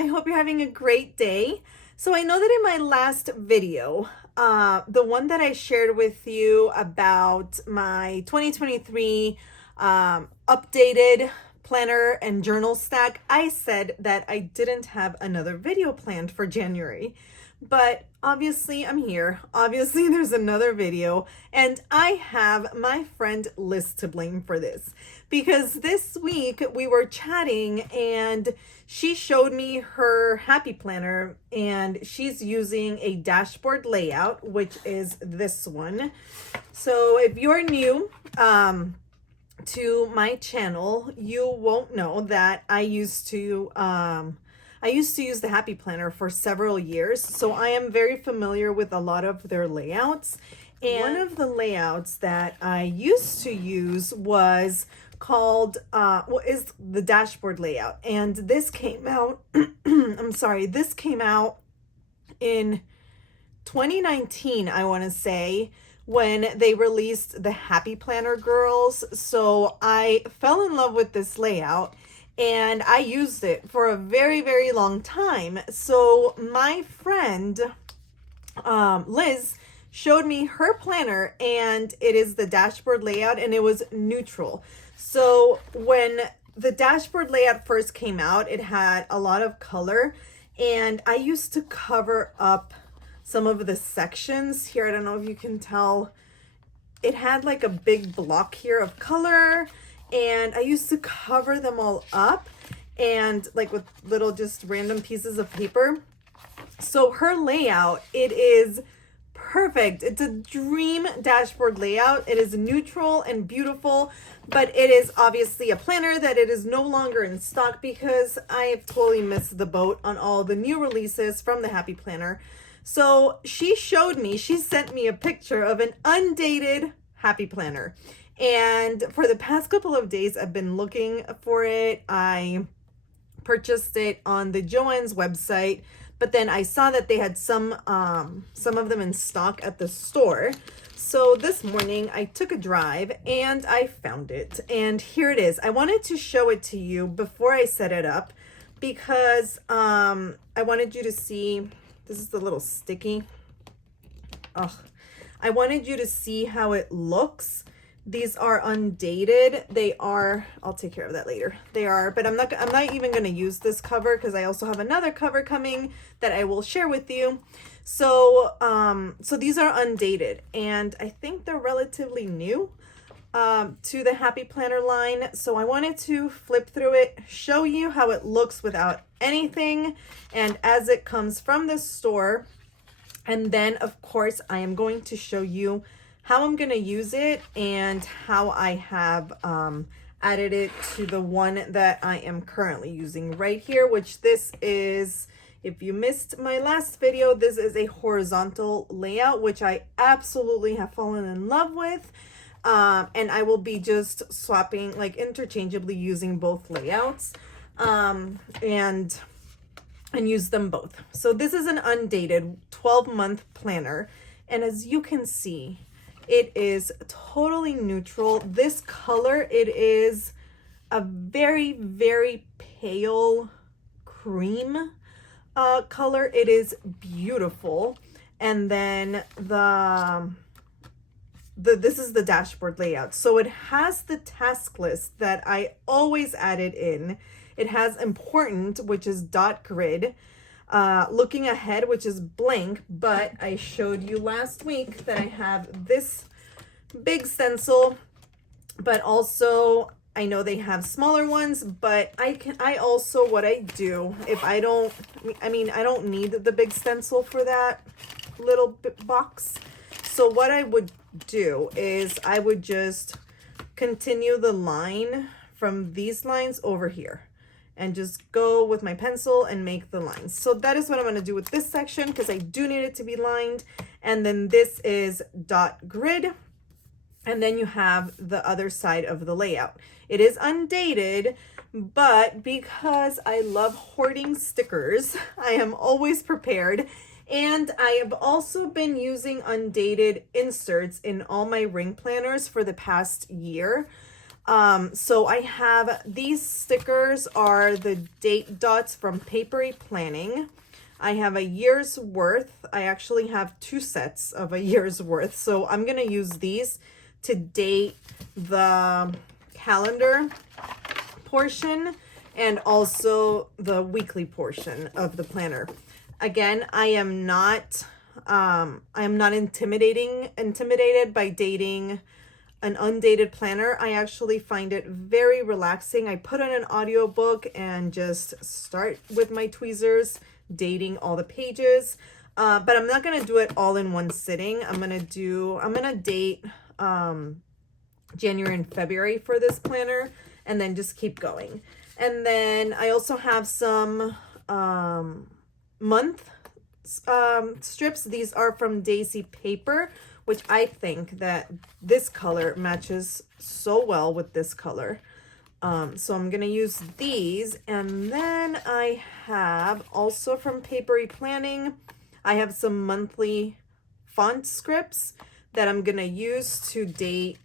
I hope you're having a great day. So I know that in my last video, the one that I shared with you about my 2023 updated planner and journal stack, I said that I didn't have another video planned for January. But obviously I'm here. Obviously there's another video, and I have my friend Liz to blame for this, because this week we were chatting and she showed me her happy planner, and she's using a dashboard layout, which is this one. So if you're new to my channel, you won't know that I used to use the Happy Planner for several years, so I am very familiar with a lot of their layouts. And one of the layouts that I used to use was called is the dashboard layout, and this came out this came out in 2019, I want to say, when they released the Happy Planner Girls. So I fell in love with this layout and I used it for a very, very long time. So my friend Liz showed me her planner, and it is the dashboard layout, and it was neutral. So when the dashboard layout first came out, it had a lot of color, and I used to cover up some of the sections here. I don't know if you can tell, it had like a big block here of color, and I used to cover them all up, and like with little just random pieces of paper. So her layout, it is perfect. It's a dream dashboard layout. It is neutral and beautiful, but it is obviously a planner that it is no longer in stock, because I have totally missed the boat on all the new releases from the Happy Planner. So she sent me a picture of an undated Happy Planner. And for the past couple of days, I've been looking for it. I purchased it on the Joann's website, but then I saw that they had some of them in stock at the store. So this morning I took a drive and I found it, and here it is. I wanted to show it to you before I set it up, because I wanted you to see. This is the little sticky. I wanted you to see how it looks. These are undated. They are, I'll take care of that later. They are, but I'm not even going to use this cover, because I also have another cover coming that I will share with you. So so these are undated, and I think they're relatively new to the Happy Planner line. So I wanted to flip through it, show you how it looks without anything, and as it comes from the store. And then of course I am going to show you how I'm going to use it, and how I have added it to the one that I am currently using right here, which this is, if you missed my last video, this is a horizontal layout, which I absolutely have fallen in love with. And I will be just swapping, like interchangeably using both layouts, and use them both. So this is an undated 12-month planner, and as you can see, it is totally neutral. This color, it is a very, very pale cream color. It is beautiful. And then this is the dashboard layout. So it has the task list that I always added in. It has important, which is dot grid. Looking ahead, which is blank, but I showed you last week that I have this big stencil, but also I know they have smaller ones, but I also, what I do, if I don't need the big stencil for that little box. So what I would do is I would just continue the line from these lines over here, and just go with my pencil and make the lines. So that is what I'm going to do with this section, because I do need it to be lined. And then this is dot grid. And then you have the other side of the layout. It is undated, but because I love hoarding stickers, I am always prepared. And I have also been using undated inserts in all my ring planners for the past year. So I have these stickers are the date dots from Papery Planning. I have a year's worth. I actually have 2 sets of a year's worth. So I'm going to use these to date the calendar portion and also the weekly portion of the planner. Again, I am not intimidated by dating an undated planner. I actually find it very relaxing. I put on an audiobook and just start with my tweezers, dating all the pages. But I'm not gonna do it all in one sitting. I'm gonna date January and February for this planner and then just keep going. And then I also have some month strips. These are from Daisy Paper, which I think that this color matches so well with this color. So I'm going to use these. And then I have also from Papery Planning, I have some monthly font scripts that I'm going to use to date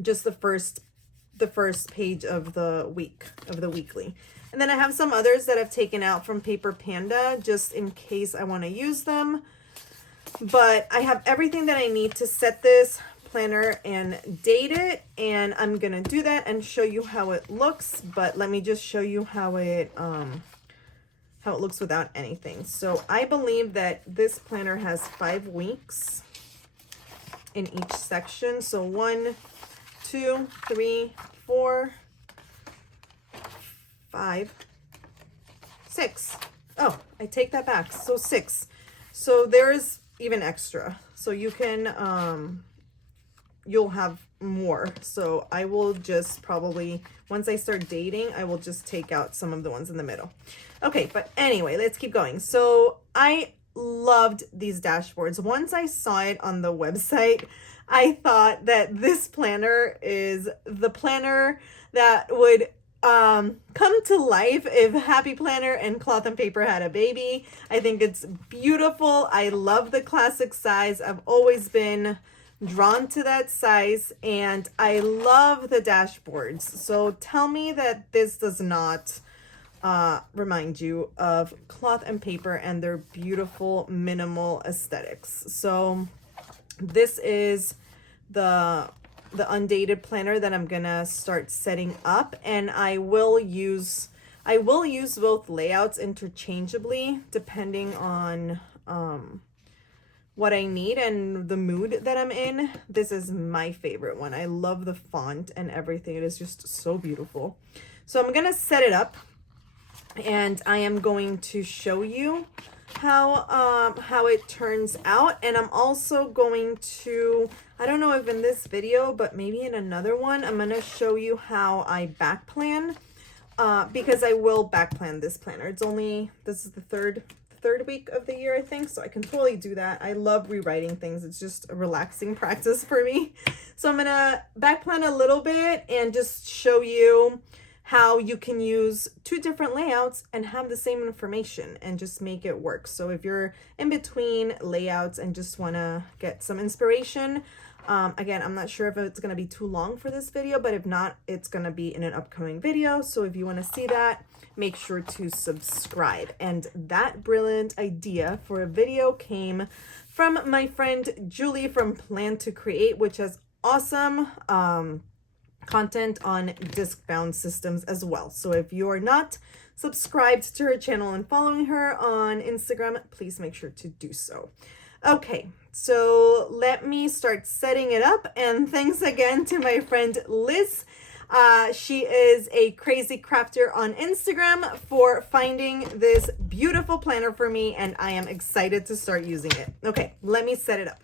just the first page of the week, of the weekly. And then I have some others that I've taken out from Paper Panda just in case I want to use them. But I have everything that I need to set this planner and date it, and I'm gonna do that and show you how it looks. But let me just show you how it looks without anything. So I believe that this planner has 5 weeks in each section. So 1, 2, 3, 4, 5, 6. Oh, I take that back. So 6. So there's even extra. So you can, you'll have more. So I will just probably, once I start dating, I will just take out some of the ones in the middle. Okay, but anyway, let's keep going. So I loved these dashboards. Once I saw it on the website, I thought that this planner is the planner that would come to life if Happy Planner and Cloth and Paper had a baby. I think it's beautiful. I love the classic size. I've always been drawn to that size, and I love the dashboards. So tell me that this does not remind you of Cloth and Paper and their beautiful minimal aesthetics. So this is the undated planner that I'm gonna start setting up, and I will use both layouts interchangeably depending on what I need and the mood that I'm in. This is my favorite one. I love the font and everything. It is just so beautiful. So I'm gonna set it up, and I am going to show you how it turns out. And I'm also going to, I don't know if in this video, but maybe in another one, I'm going to show you how I back plan, because I will back plan this planner. This is the third week of the year, I think, so I can totally do that. I love rewriting things. It's just a relaxing practice for me. So I'm going to back plan a little bit and just show you how you can use 2 different layouts and have the same information and just make it work. So if you're in between layouts and just want to get some inspiration, again, I'm not sure if it's going to be too long for this video, but if not, it's going to be in an upcoming video. So if you want to see that, make sure to subscribe. And that brilliant idea for a video came from my friend Julie from Plan to Create, which has awesome content on disc bound systems as well. So if you're not subscribed to her channel and following her on Instagram, please make sure to do so. Okay, so let me start setting it up, and thanks again to my friend Liz. She is a crazy crafter on Instagram for finding this beautiful planner for me, and I am excited to start using it. Okay, let me set it up.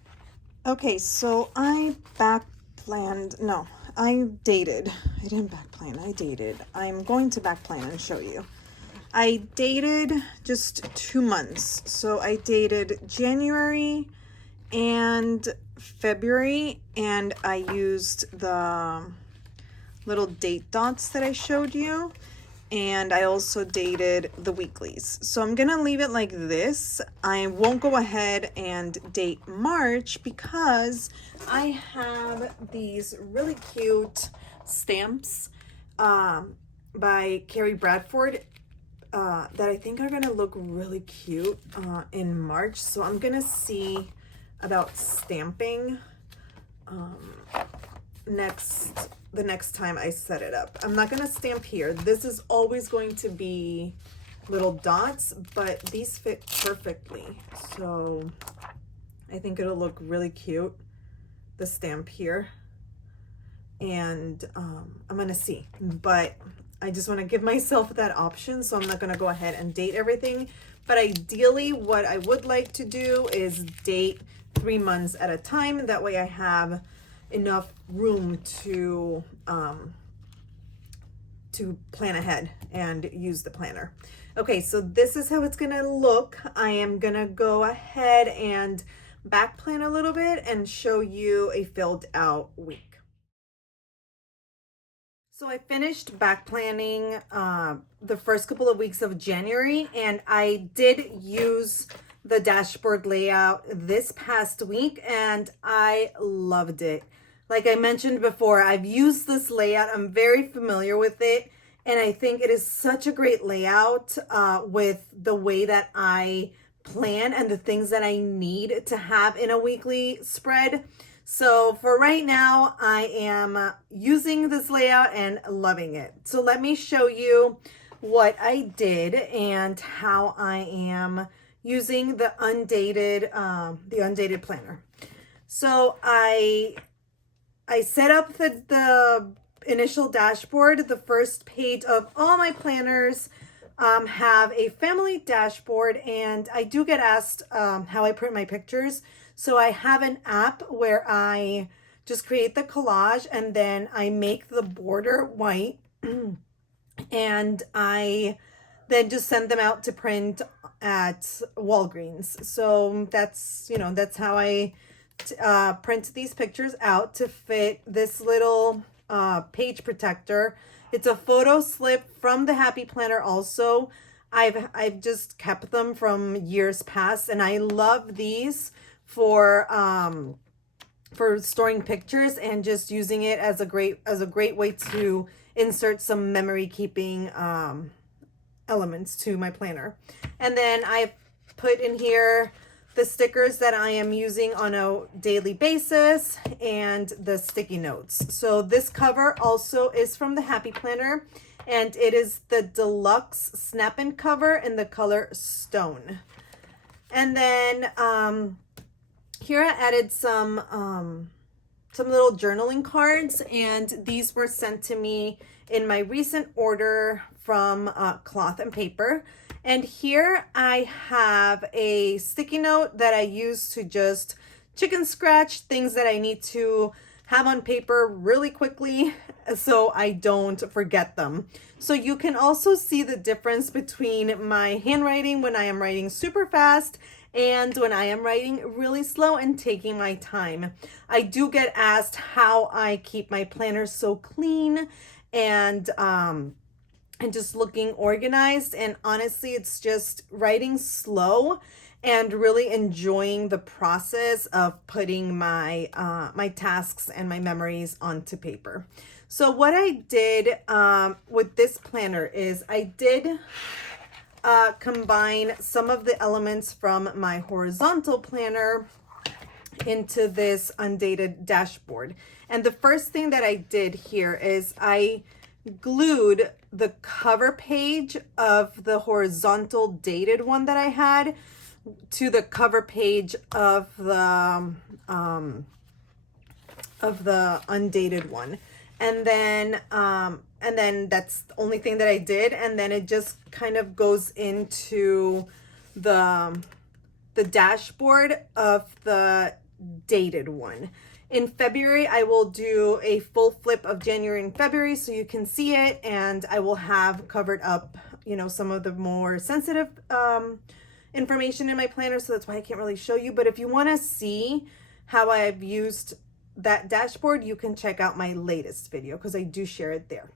Okay, so I dated. I didn't back plan, I dated. I'm going to back plan and show you. I dated just 2 months. So I dated January and February, and I used the little date dots that I showed you. and I also dated the weeklies. So I'm gonna leave it like this. I won't go ahead and date March because I have these really cute stamps by Carrie Bradford that I think are gonna look really cute in March. So I'm gonna see about stamping the next time I set it up. I'm not gonna stamp here. This is always going to be little dots, but these fit perfectly. So I think it'll look really cute, the stamp here. And I'm gonna see, but I just want to give myself that option, so I'm not going to go ahead and date everything. But ideally, what I would like to do is date 3 months at a time. That way I have enough room to plan ahead and use the planner. Okay, so this is how it's going to look. I am going to go ahead and back plan a little bit and show you a filled out week. So I finished back planning the first couple of weeks of January, and I did use the dashboard layout this past week, and I loved it. Like I mentioned before, I've used this layout. I'm very familiar with it, and I think it is such a great layout with the way that I plan and the things that I need to have in a weekly spread. So for right now, I am using this layout and loving it. So let me show you what I did and how I am using the undated planner. So I set up the initial dashboard. The first page of all my planners have a family dashboard, and I do get asked how I print my pictures. So I have an app where I just create the collage and then I make the border white and I then just send them out to print at Walgreens. So that's how I print these pictures out to fit this little page protector. It's a photo slip from the Happy Planner also. I've just kept them from years past, and I love these for storing pictures and just using it as a great way to insert some memory keeping elements to my planner. And then I put in here the stickers that I am using on a daily basis and the sticky notes. So this cover also is from the Happy Planner, and it is the Deluxe snap-in cover in the color Stone. And then here I added some little journaling cards, and these were sent to me in my recent order from Cloth and Paper. And here I have a sticky note that I use to just chicken scratch things that I need to have on paper really quickly so I don't forget them. So you can also see the difference between my handwriting when I am writing super fast and when I am writing really slow and taking my time. I do get asked how I keep my planner so clean and just looking organized. And honestly, it's just writing slow and really enjoying the process of putting my my tasks and my memories onto paper. So what I did with this planner is I did combine some of the elements from my horizontal planner into this undated dashboard. And the first thing that I did here is I glued the cover page of the horizontal dated one that I had to the cover page of the undated one. And then that's the only thing that I did. And then it just kind of goes into the dashboard of the dated one. In February, I will do a full flip of January and February so you can see it, and I will have covered up, some of the more sensitive information in my planner, so that's why I can't really show you. But if you want to see how I've used that dashboard, you can check out my latest video because I do share it there.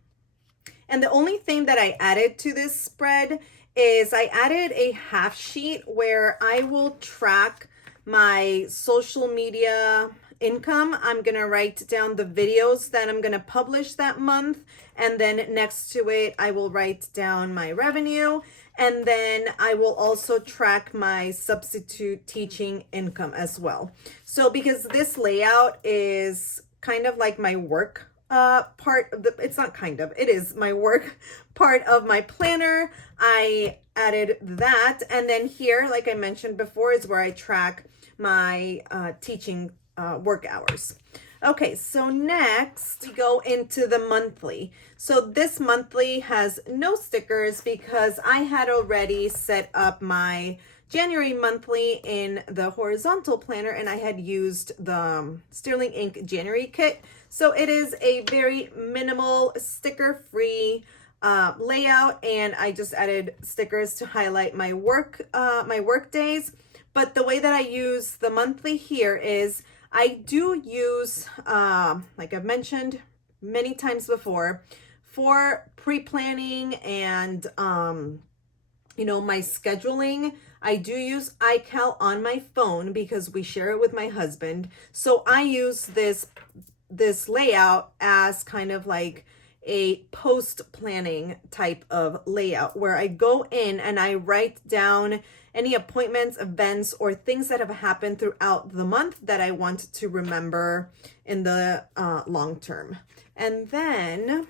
And the only thing that I added to this spread is I added a half sheet where I will track my social media income. I'm going to write down the videos that I'm going to publish that month. And then next to it, I will write down my revenue. And then I will also track my substitute teaching income as well. So because this layout is kind of like my work part of the, it's not kind of, it is my work part of my planner, I added that. And then here, like I mentioned before, is where I track my teaching work hours. Okay, so next we go into the monthly. So this monthly has no stickers because I had already set up my January monthly in the horizontal planner and I had used the Sterling Ink January kit. So it is a very minimal sticker-free layout, and I just added stickers to highlight my work days. But the way that I use the monthly here is I do use, like I've mentioned many times before, for pre-planning and, you know, my scheduling. I do use iCal on my phone because we share it with my husband. So I use this layout as kind of like a post-planning type of layout where I go in and I write down any appointments, events, or things that have happened throughout the month that I want to remember in the long term. And then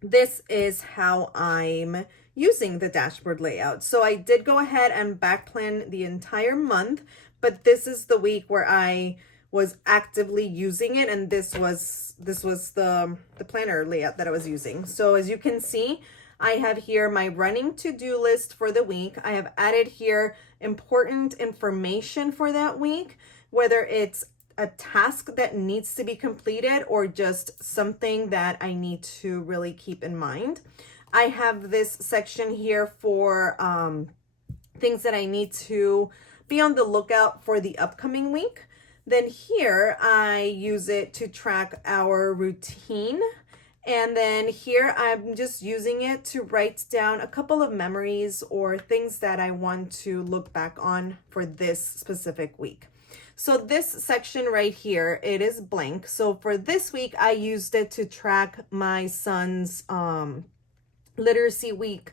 this is how I'm using the dashboard layout. So I did go ahead and back plan the entire month, but this is the week where I was actively using it, and this was the planner layout that I was using. So as you can see, I have here my running to-do list for the week. I have added here important information for that week, whether it's a task that needs to be completed or just something that I need to really keep in mind. I have this section here for things that I need to be on the lookout for the upcoming week. Then here I use it to track our routine. And then here I'm just using it to write down a couple of memories or things that I want to look back on for this specific week. So this section right here, it is blank. So for this week, I used it to track my son's literacy week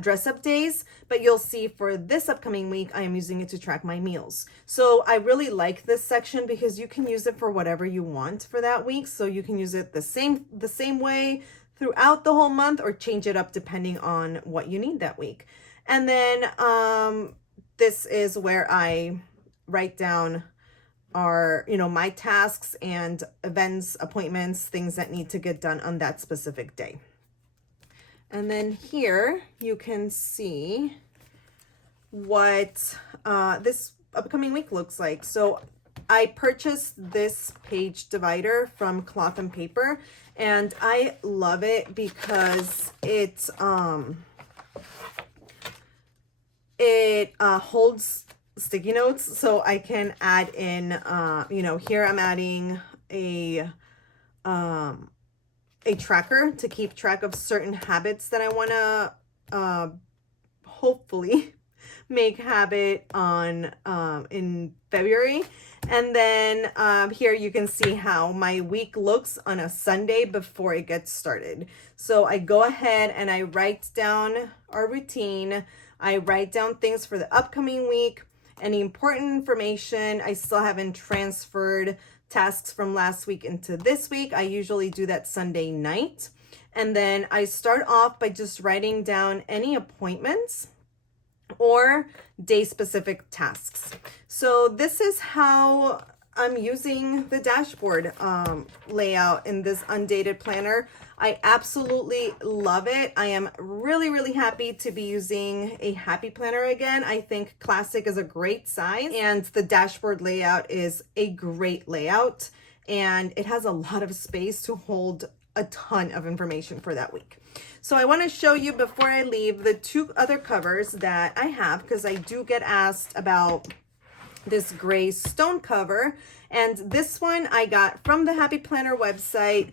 dress up days, but you'll see for this upcoming week, I am using it to track my meals. So I really like this section because you can use it for whatever you want for that week. So you can use it the same way throughout the whole month or change it up depending on what you need that week. And then this is where I write down our, you know, my tasks and events, appointments, things that need to get done on that specific day. And then here you can see what this upcoming week looks like. So I purchased this page divider from Cloth and Paper, and I love it because it holds sticky notes, so I can add in, you know, here I'm adding a tracker to keep track of certain habits that I want to hopefully make habit on in February. And then here you can see how my week looks on a Sunday before it gets started. So I go ahead and I write down our routine. I write down things for the upcoming week, any important information. I still haven't transferred tasks from last week into this week. I usually do that Sunday night. And then I start off by just writing down any appointments or day-specific tasks. So this is how I'm using the dashboard layout in this Undated Planner. I absolutely love it. I am really, really happy to be using a happy planner again. I think classic is a great size and the dashboard layout is a great layout, and it has a lot of space to hold a ton of information for that week. So I want to show you before I leave the two other covers that I have, because I do get asked about this gray stone cover, and this one I got from the Happy Planner website.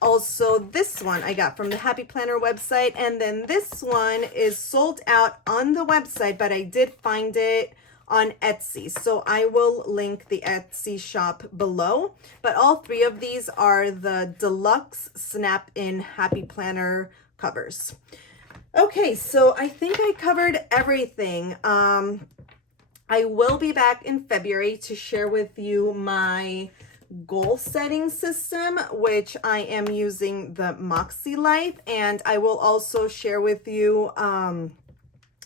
Also, this one I got from the Happy Planner website, and then this one is sold out on the website, but I did find it on Etsy, so I will link the Etsy shop below. But all three of these are the Deluxe Snap-in Happy Planner covers. Okay, so I think I covered everything. I will be back in February to share with you my goal setting system, which I am using the Moxie Light, and I will also share with you,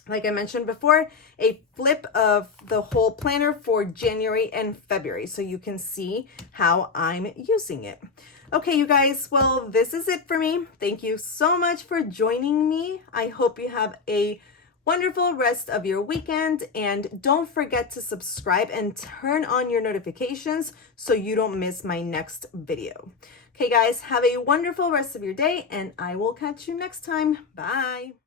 like I mentioned before, a flip of the whole planner for January and February, so you can see how I'm using it. Okay, you guys, well, this is it for me. Thank you so much for joining me. I hope you have a wonderful rest of your weekend, and don't forget to subscribe and turn on your notifications so you don't miss my next video. Okay, guys, have a wonderful rest of your day, and I will catch you next time. Bye.